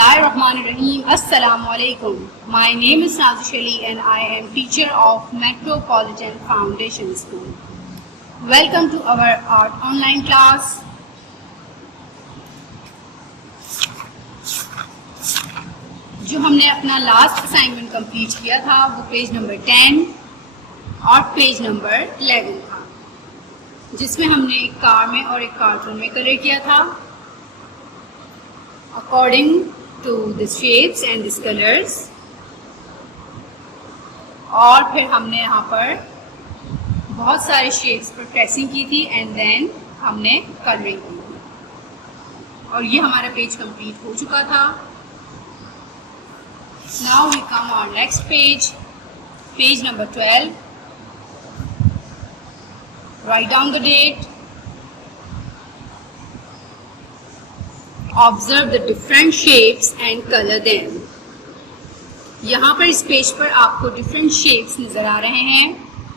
Bismillahirrahmanirrahim. Assalamu alaikum. My name is Nazish Ali and I am teacher of Metropolitan Foundation School. Welcome to our art online class. जो हमने अपना last assignment complete किया था वो page number 10 और page number 11 था, जिसमें हमने एक कार में और एक कार्टून में कलर किया था according to the shapes and this colours. और फिर हमने यहाँ पर बहुत सारे शेप्स पर ट्रेसिंग की थी एंड देन हमने कलरिंग की थी और ये हमारा पेज कंप्लीट हो चुका था। Now we come on next page, page number 12. Write down the date. Observe the different shapes and color them. यहाँ पर इस पेज पर आपको different shapes नज़र आ रहे हैं,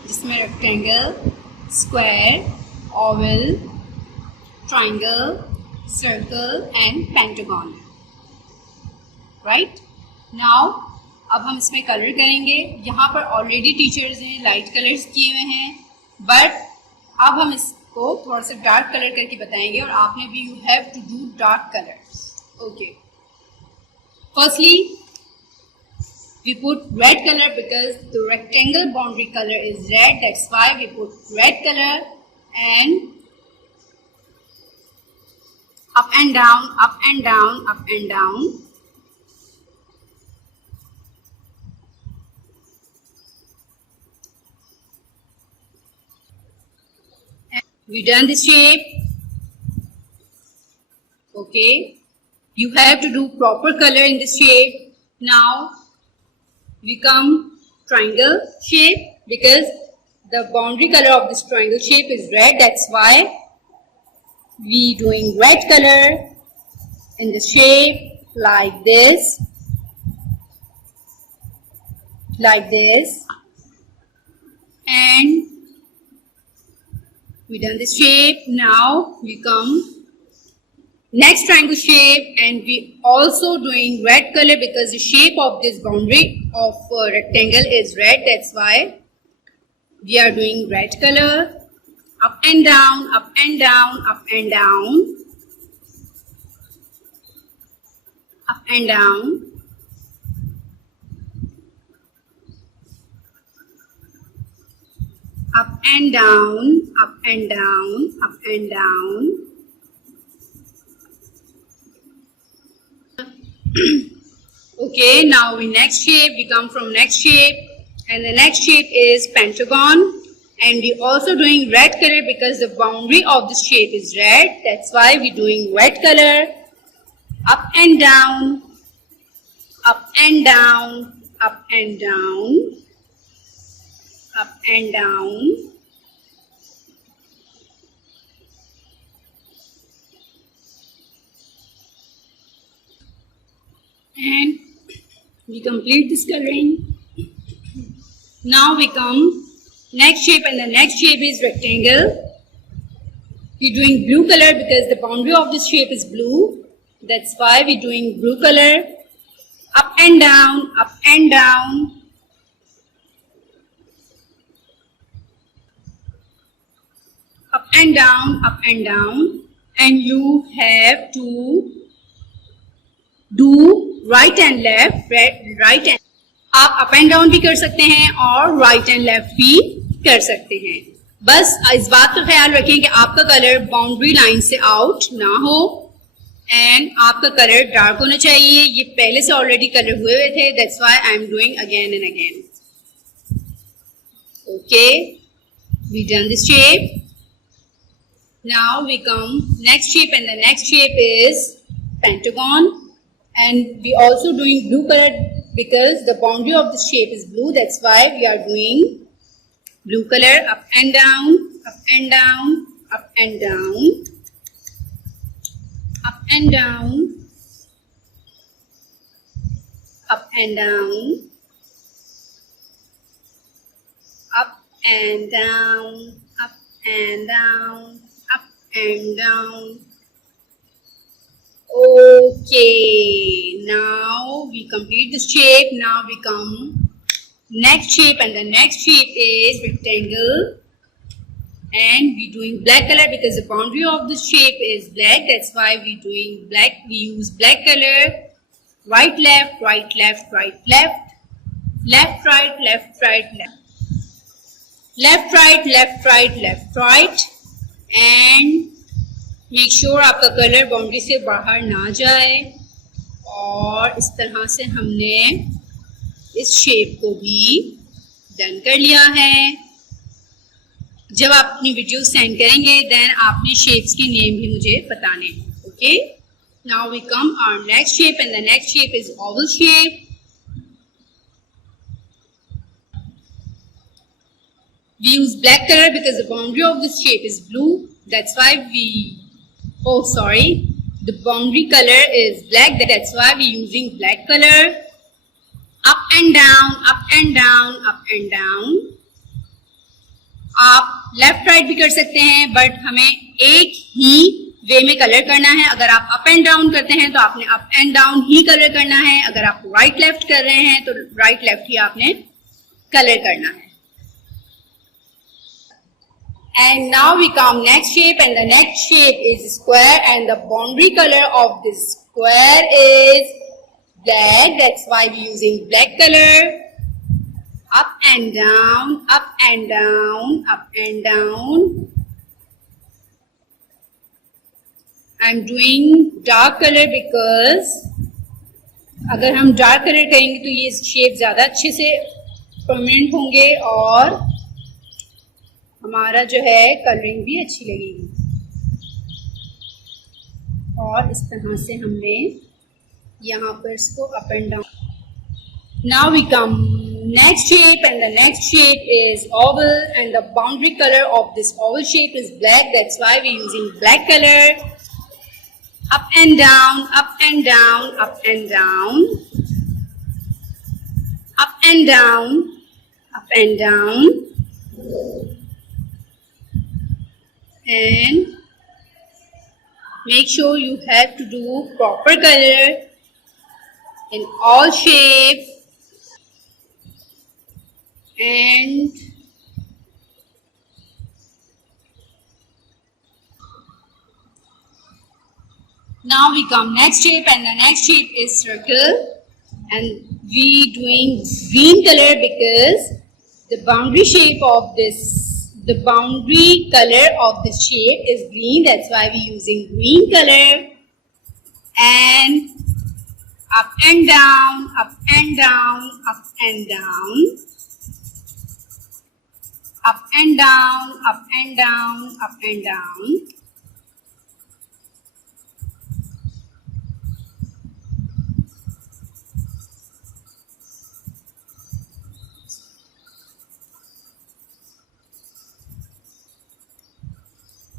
जिसमें rectangle, square, oval, triangle, circle and pentagon, right? Now अब हम इसमें कलर करेंगे। यहाँ पर ऑलरेडी टीचर्स ने लाइट कलर्स किए हुए हैं, बट अब हम इसको थोड़ा सा डार्क कलर करके बताएंगे और आपने भी you have to do dark colours. Okay, firstly we put red colour because the rectangle boundary colour is red, that's why we put red colour and up and down, up and down, up and down. We done this shape. Okay, you have to do proper color in this shape. Now we come triangle shape because the boundary color of this triangle shape is red, that's why we doing red color in the shape like this, and we done this shape. Now we come next triangle shape and we also doing red color because the shape of this boundary of rectangle is red, that's why we are doing red color. Up and down, up and down, up and down, up and down, up and down, up and down, up and down. Okay, now we next shape, we come from next shape and the next shape is pentagon, and we also doing red color because the boundary of this shape is red, that's why we doing red color. Up and down, up and down, up and down, up and down, and we complete this coloring. Now we come next shape and the next shape is rectangle. We're doing blue color because the boundary of this shape is blue, that's why we're doing blue color. Up and down, up and down, up and down, up and down, and you have to do right and left, right and आप up and down भी कर सकते हैं और right and left भी कर सकते हैं। बस इस बात का ख्याल रखें कि आपका कलर बाउंड्री लाइन से आउट ना हो एंड आपका कलर डार्क होना चाहिए। ये पहले से ऑलरेडी कलर हुए हुए थे, that's why I am doing again and again. Okay, we done this shape. Now we come next shape and the next shape is pentagon, and we also doing blue color because the boundary of this shape is blue, that's why we are doing blue color. Up and down, up and down, up and down, up and down, up and down, up and down, up and down, up and down. Okay, now we complete this shape. Now we come next shape, and the next shape is rectangle, and we doing black color because the boundary of this shape is black. That's why we doing black. We use black color. Right left, right left, right left, left right, left right, left, left right, left right, left right, and make sure आपका colour boundary से बाहर ना जाए। और इस तरह से हमने इस शेप को भी डन कर लिया है। जब आप अपनी वीडियो सेंड करेंगे देन आपने शेप्स के नेम भी मुझे बताने। Okay, now we come our next shape, and the next shape is oval shape. We use black color because the boundary of this shape is blue. That's why the boundary color is black. That's why we're using black color. Up and down, up and down, up and down. आप left right भी कर सकते हैं, but हमें एक ही वे में colour करना है। अगर आप अप एंड डाउन करते हैं तो आपने up and down he colour करना है। अगर आप राइट लेफ्ट कर रहे हैं तो राइट लेफ्ट ही आपने कलर करना है। And now we come next shape, and the next shape is square, and the boundary color of this square is black. That's why we're using black color. Up and down, up and down, up and down. I'm doing dark color because अगर हम dark color करेंगे तो ये shape ज़्यादा अच्छे से permanent होंगे और हमारा जो है कलरिंग भी अच्छी लगेगी। और इस तरह से हमने यहाँ पर इसको up and down. Now we come next shape, and the next shape is oval, and the boundary colour of this oval shape is black. That's why we using black colour. Up and down, up and down, up and down, up and down, up and down, and make sure you have to do proper color in all shapes. And now we come next shape, and the next shape is circle, and we doing green color because the boundary shape of the boundary color of this shape is green. That's why we're using green color. And up and down, up and down, up and down, up and down, up and down, up and down.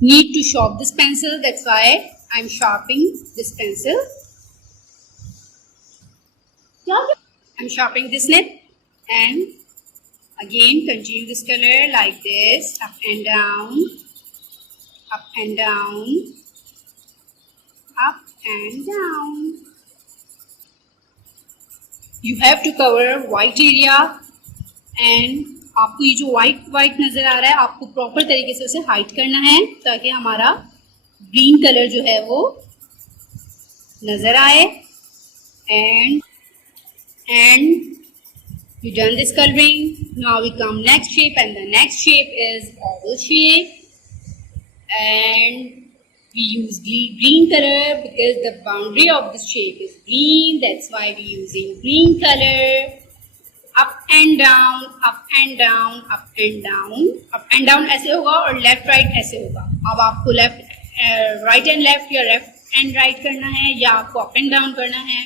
Need to sharpen this pencil, that's why I'm sharpening this pencil. I'm sharpening this nib, and again continue this color like this, up and down, up and down, up and down. You have to cover white area, and आपको ये जो white नजर आ रहा है आपको proper तरीके से उसे हाइड करना है ताकि हमारा ग्रीन कलर जो है वो नजर आए। And we done this colouring. Now we come next shape, and the next shape is oval shape, and we use green color because the boundary of this shape is green. That's why we using green color. Up and down, up and down, up and down, up and down ऐसे होगा और left right ऐसे होगा। अब आपको right and left या left and right करना है या आपको अप एंड डाउन करना है,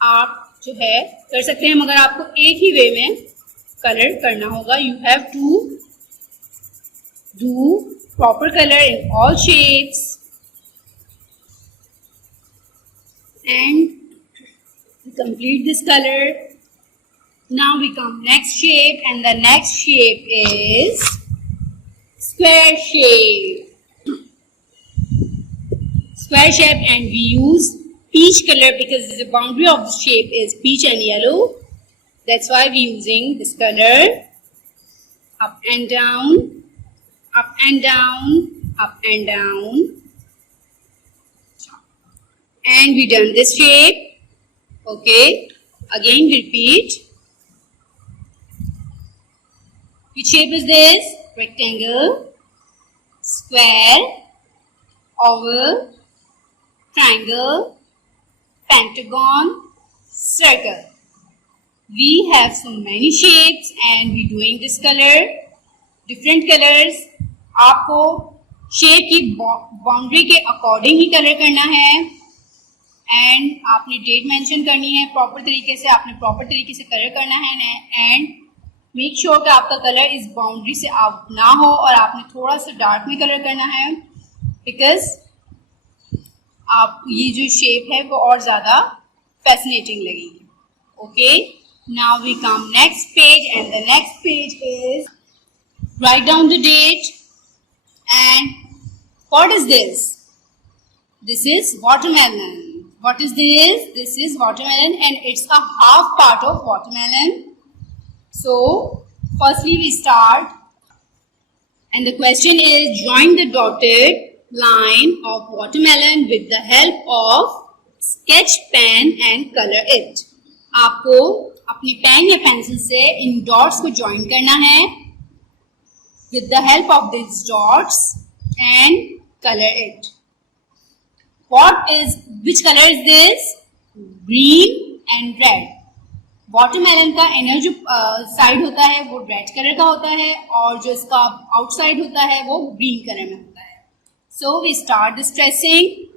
आप जो है कर सकते हैं, मगर आपको एक ही वे में कलर करना होगा। You have to do proper colour in all shapes, and complete this colour. Now we come next shape, and the next shape is square shape. Square shape, and we use peach color because the boundary of the shape is peach and yellow. That's why we're using this color. Up and down, up and down, up and down. And we done this shape. Okay. Again repeat. Which shape is this? Rectangle, square, oval, triangle, pentagon, circle. We have so many shapes and we doing this color, different colors. आपको shape की boundary के according ही colour करना है and आपने date mention करनी है proper तरीके से, आपने प्रॉपर तरीके से कलर करना है एंड मेक श्योर कि आपका कलर इस बाउंड्री से आउट ना हो और आपने थोड़ा सा डार्क में कलर करना है बिकॉज आप ये जो शेप है वो और ज़्यादा फैसिनेटिंग लगेगी. Okay, now we come next page and the next page is write down the date and what is this? This is watermelon. What is this? This is watermelon and it's a half part of watermelon. So firstly we start and the question is join the dotted line of watermelon with the help of sketch pen and color it. आपको अपनी pen या pencil से इन dots को join करना है with the help of these dots and color it. Which color is this? Green and red. Watermelon का inner जो side होता है वो रेड कलर का होता है और जो इसका आउटसाइड होता है वो ग्रीन कलर में होता है. So we start this tracing.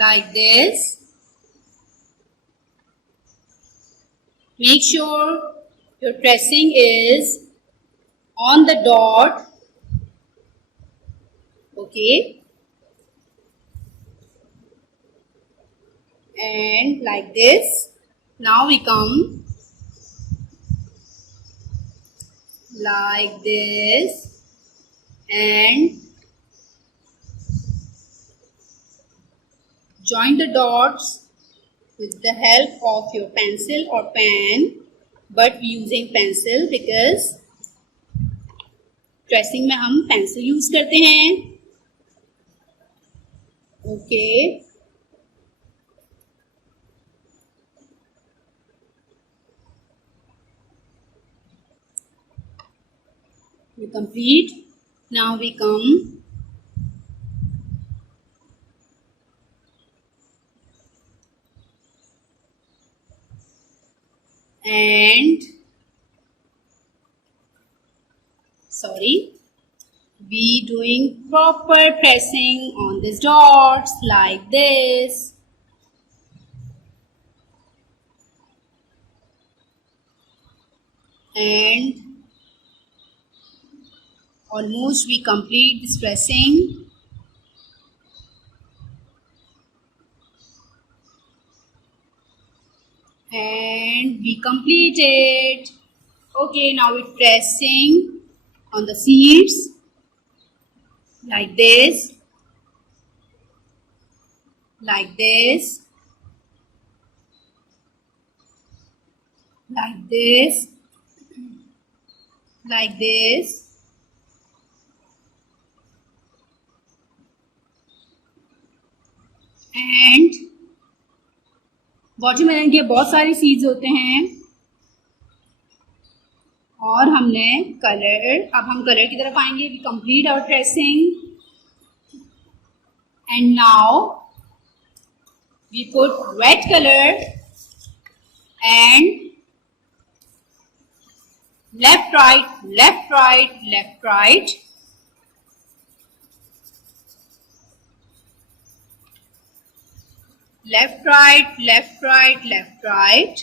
Like this. Make sure your tracing is on the dot. Okay. And like this. Now we come like this and join the dots with the help of your pencil or pen, but using pencil because tracing में हम pencil use करते हैं. Okay. We complete. Now we come and we doing proper pressing on these dots like this. And almost we complete this pressing. And we complete it. Okay, now we're pressing on the seeds like this, like this, like this, like this. And watermelon के बहुत सारे seeds होते हैं और हमने colour, अब हम colour की तरफ आएंगे. We complete our tracing and now we put red colour and left right, left right, left right. Left, right, left, right, left, right.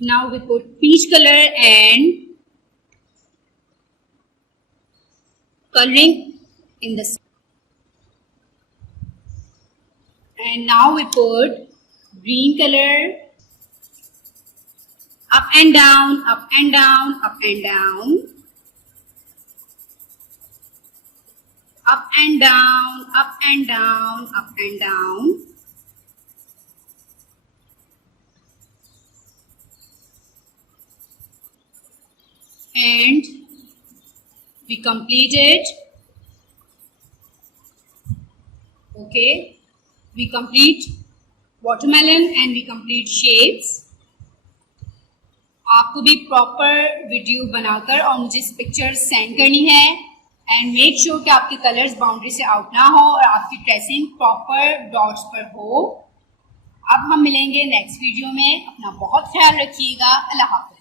Now we put peach color and coloring in the, and now we put green color, up and down, up and down, up and down, up and down, up and down, up and down. And we completed. Okay, we complete watermelon and we complete shapes. आपको भी proper video बनाकर और मुझे picture send करनी है and make sure कि आपके colours boundary से आउट ना हो और आपकी ट्रेसिंग प्रॉपर डॉट्स पर हो। अब हम मिलेंगे नेक्स्ट वीडियो में। अपना बहुत ख्याल रखिएगा। अल्लाह हाफ़िज़।